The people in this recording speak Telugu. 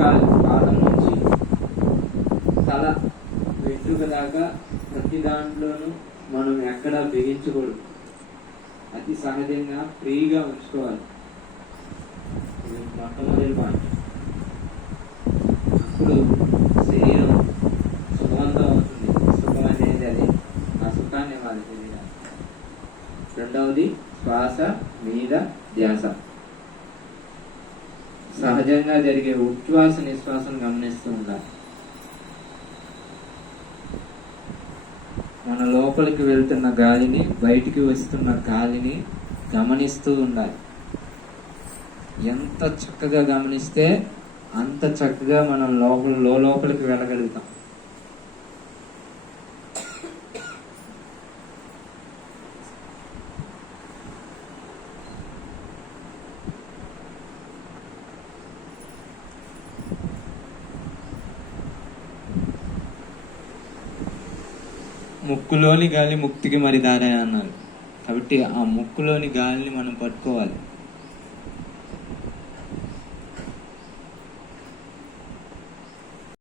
పాదం నుంచి తల వెంట్రుక దాకా ప్రతి దాంట్లోనూ మనం ఎక్కడా బిగించకూడదు. అతి సహజంగా ఫ్రీగా ఉంచుకోవాలి. మొట్టమొదటి పాయింట్. ఇప్పుడు శరీరం సుఖవంతం అవుతుంది. సుఖం అనేది అది, ఆ సుఖాన్ని ఇవ్వాలి శరీరాన్ని. రెండవది శ్వాస మీద ధ్యాస. సహజంగా జరిగే ఉచ్ఛ్వాస నిశ్వాసం గమనిస్తూ ఉండాలి. మన లోపలికి వెళ్తున్న గాలిని, బయటికి వస్తున్న గాలిని గమనిస్తూ ఉండాలి. ఎంత చక్కగా గమనిస్తే అంత చక్కగా మనం లోపలికి వెళ్ళగలుగుతాం. ముక్కులోని గాలి ముక్తికి మరి దారే అన్నారు. కాబట్టి ఆ ముక్కులోని గాలిని మనం పట్టుకోవాలి.